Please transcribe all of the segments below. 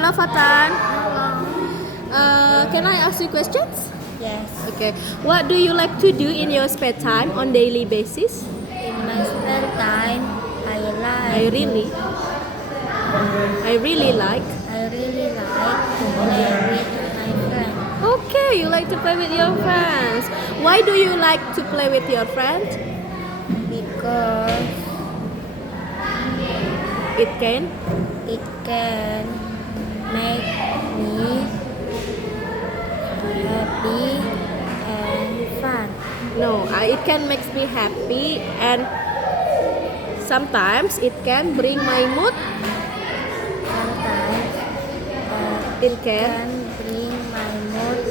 Hello, Fatan. Hello. Can I ask you questions? Yes. Okay. What do you like to do in your spare time on daily basis? In my spare time, I I really like. I really like to play with my friends Okay, you like to play with your friends. Why do you like to play with your friends? because It can. it can make me happy and fun. No, it can make me happy and sometimes it can bring my mood. Sometimes It can. can bring my mood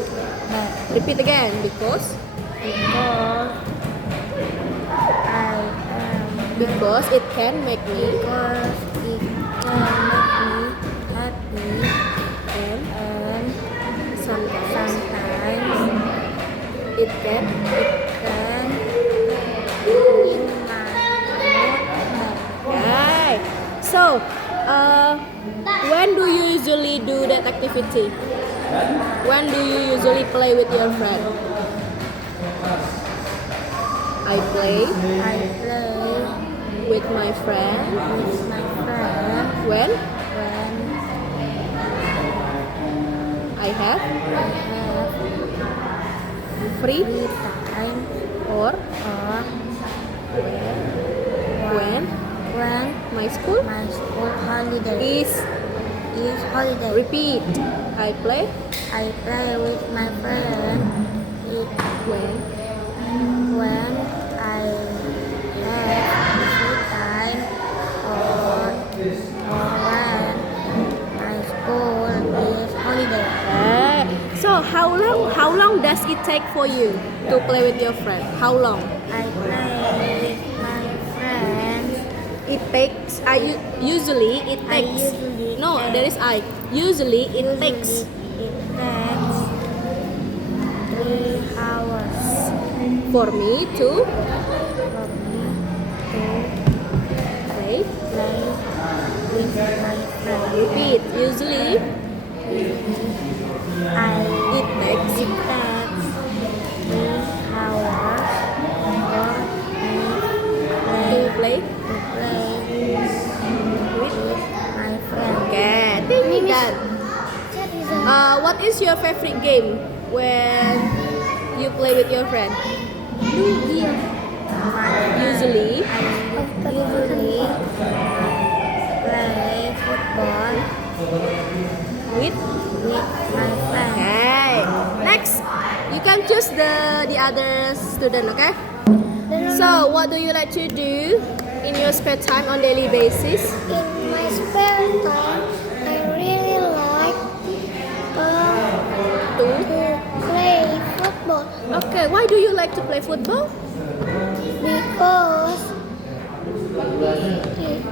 back Repeat again because because it can make me because it can make me happy and and sometimes sometimes it can. can bring my mood back. Okay. So, when do you usually do that activity? When do you usually play with your friend? I play I play with my friend with my friend when when I have I have free free time or or when when my school my school holiday is. holiday. Repeat. I play I play with my friend when when I have free time or when my school is holiday. So how long does it take for you to play with your friend? How long? I play with my friends. It takes usually it I takes usually no take- there is I usually it Usually takes it takes 3 hours for me to for me to play. play with my friends. Repeat. Usually It it takes takes 3 hours for me to play. to play with my friends. Okay, I think we done. What is your favorite game when you play with your friend? Usually Usually play football with. with my friends. Okay. Next, you can choose the other student. Okay. So, what do you like to do in your spare time on daily basis? In my spare time, I really like To. to play football Okay. Why do you like to play football? because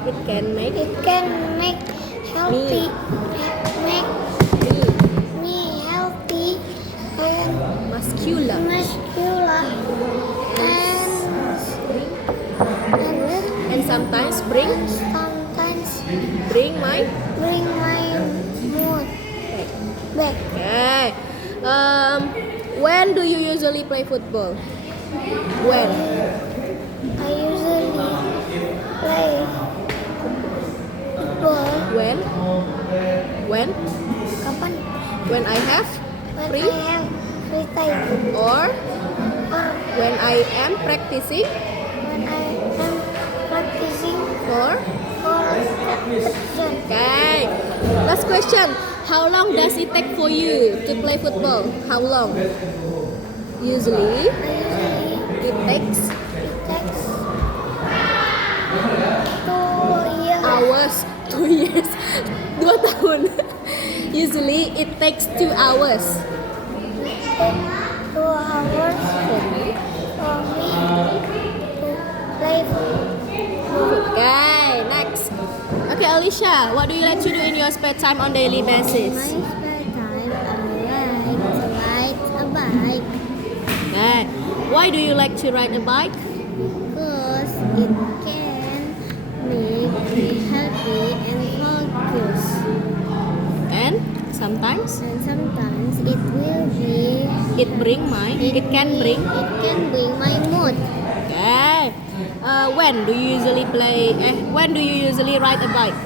It can make it can make healthy, make me me healthy and muscular. muscular and And sometimes bring sometimes my. bring my mood back. Okay. When do you usually play football? When? I usually play football When? When? kapan? When I have When free I have free time or or when I am practicing when I am practicing for. for competition. Okay. Last question. How long does it take for you to play football? How long? Usually I usually it takes takes 2 years. hours. 2 years. 2 tahun. Usually it takes 2 hours. 2 hours For me. for me to play football. Okay, next. Okay, Alicia, what do you like to do in your spare time on daily My basis? spare time, I like to ride a bike Okay. Why do you like to ride a bike? because it can make me happy and focus. And sometimes and sometimes it will be. it can bring. It can bring my mood. Okay. When do you usually when do you usually ride a bike?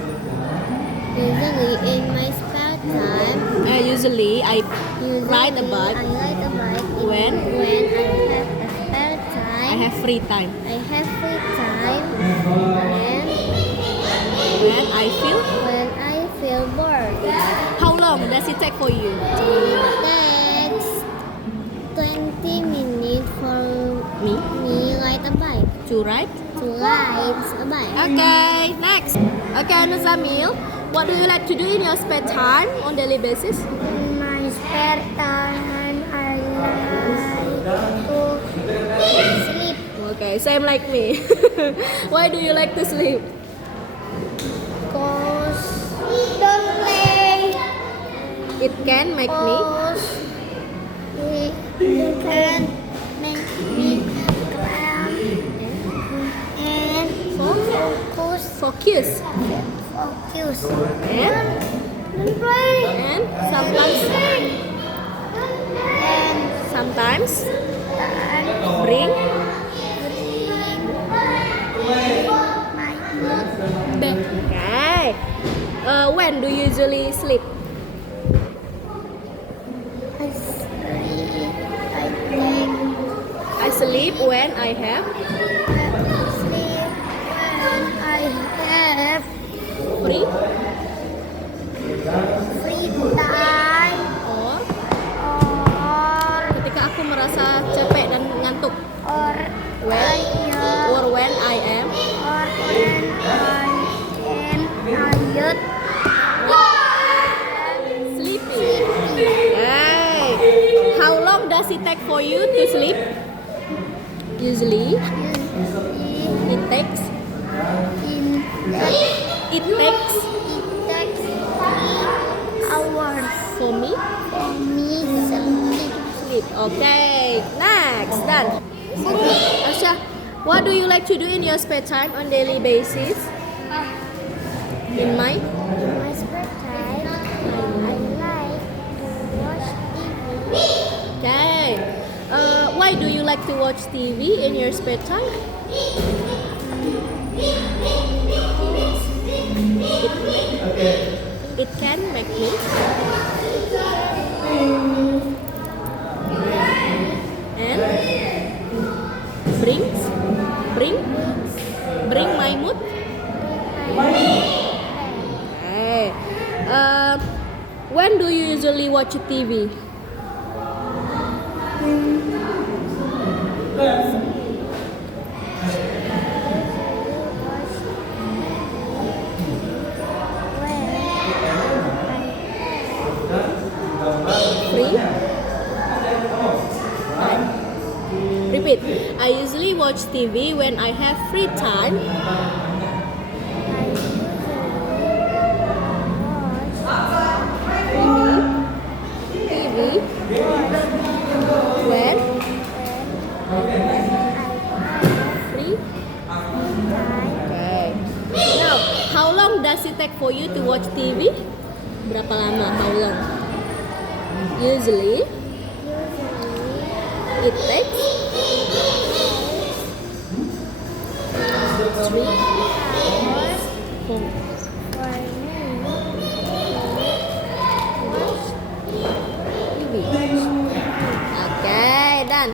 Usually in my spare time. Usually I Usually ride a bike I ride a bike when I have a spare time. I have free time. I have free time and When I feel. when I feel bored. How long does it take for you? Takes 20 minutes for Me me ride a bike. to ride. To ride a bike. Okay, next. Okay, Nuzamil, what do you like to do in your spare time on daily basis? In my spare time, I like to sleep. Okay, same like me. Why do you like to sleep? Cause don't play. It can make me. Cause it can make me calm and Focus. focus. And Don't play. and sometimes bring back. Okay. When do you usually sleep? I sleep when I have free time or or ketika aku merasa capek dan ngantuk. or When or when I am or when I am tired. sleeping. Hey, how long does it take for you to sleep? Usually, it takes It takes 3 hours for me for me to sleep. sleep. Okay, next done. Asha, what do you like to do in your spare time on daily basis? In my In my spare time, I like to watch TV. okay. Why do you like to watch TV in your spare time? It can make me. And bring my mood. Okay. When do you usually watch TV? Free? Repeat. I usually watch TV when I have free time. TV when free. Okay. Now, how long does it take for you to watch TV? Berapa lama? How long? Usually, it takes 3 hours.